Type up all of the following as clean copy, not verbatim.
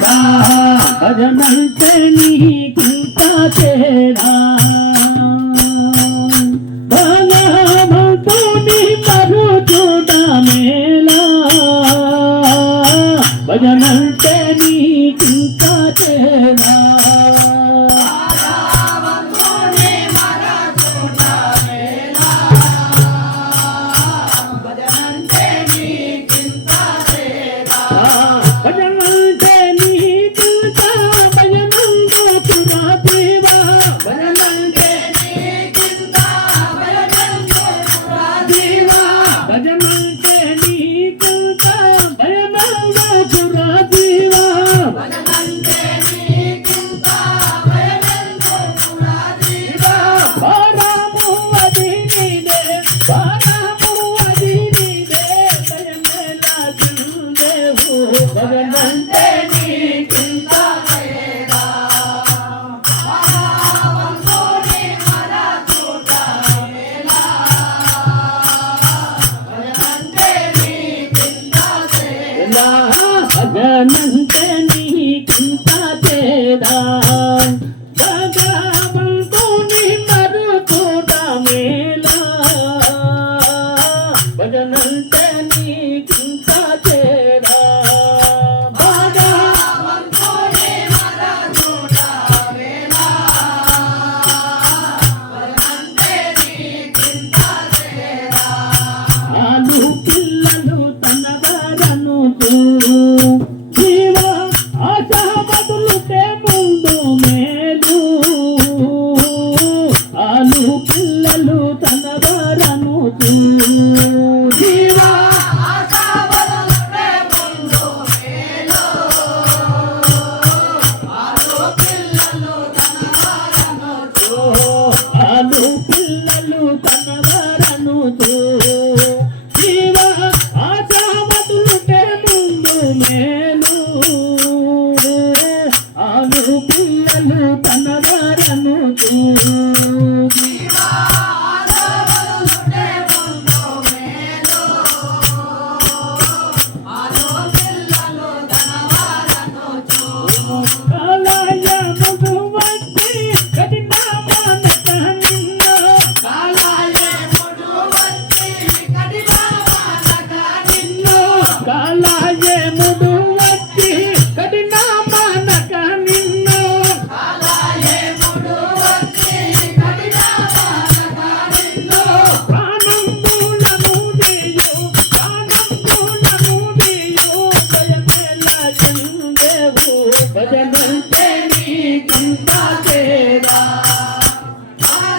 తేడా భజనంటే నీకింత తేడా భగవంతుని మరుచుట మేలా భజనంటే నీకింత తేడా భజనంటే నీకింత తేడా భగవంతుని మరచుట మేలా భజనంటే నీకింత తేడా భజనంటే నీకింత తేడా భగవంతుని మరచుట మేలా భజనంటే నీకింత తేడా భజనంటే నీకింత తేడా భగవంతుని మరచుట మేలా భజనంటే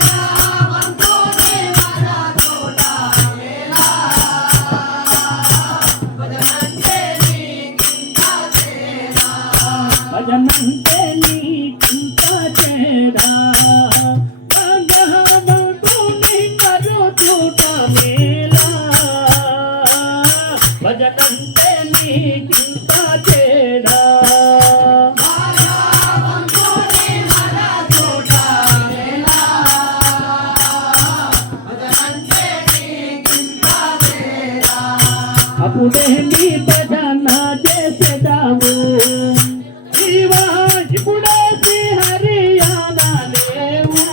నీకింత తేడా భజనంటే నీకింత తేడా భగవంతుని మరచుట మేలా భజనంటే నీకింత తేడా అప్పుడే నీ భజన చేసేదాము జీవా ఇప్పుడే హరియానా లేవు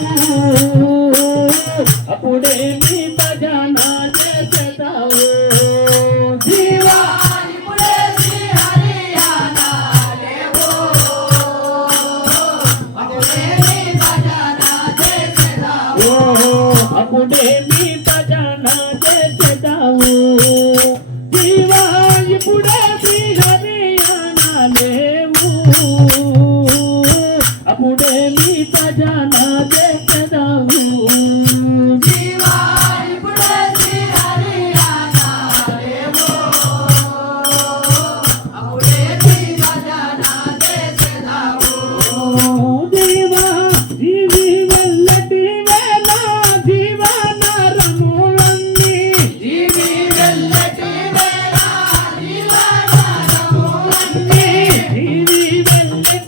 అప్పుడే నీ భజన చేసేదాము జీవా ఇప్పుడే హరియానా లేవు అప్పుడే నీ భజన చేసేదాము అప్పుడే నీ భజన చేసేదాము ఇప్పుడే హరియానా లేవు అప్పుడే మీ భజన చేసేదాము జీవా ఇప్పుడే హరియానా లేవు అప్పుడే మీ భజన చేసేదాము జీవా జీవి వెళ్ళటి వేళ జీవనరములన్నీ జీవి వెళ్ళటి వేళ జీవనరములన్నీ జీవి వెళ్ళటి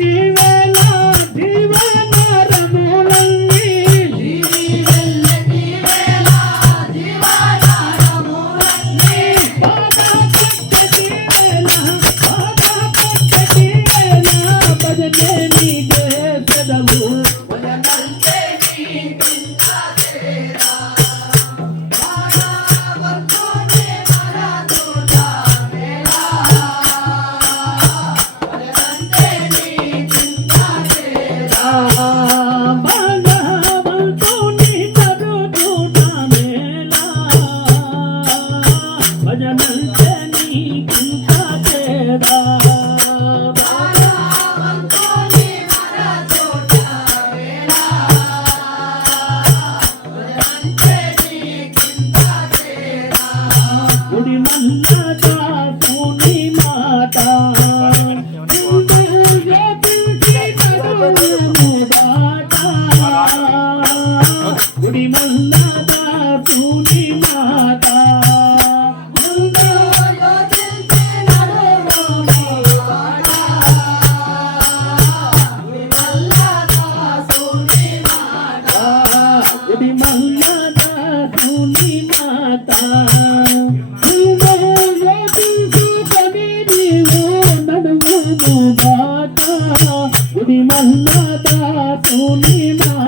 గుడి మల్ల దాసుని మా